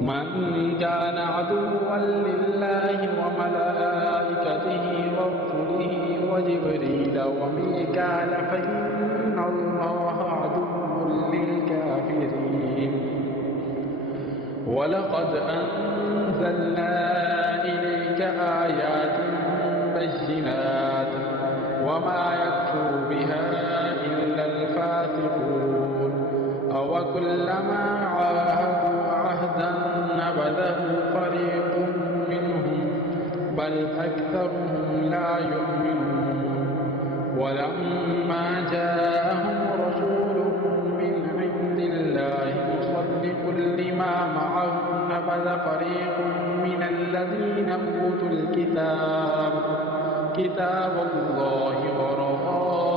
من كان عدوا لله وملائكته ورسله وجبريل وميكال فإن الله عدو للكافرين. ولقد أنزلنا إليك آيات بينات وما يكفر بها إلا الفاسقون. أوكلما عاهدوا عهدا نبذه فريق منهم بل أكثرهم لا يؤمنون. ولما جاءهم رسول من عند الله مصدق لما معهم نبذ فريق من الذين أوتوا الكتاب كتاب الله وراء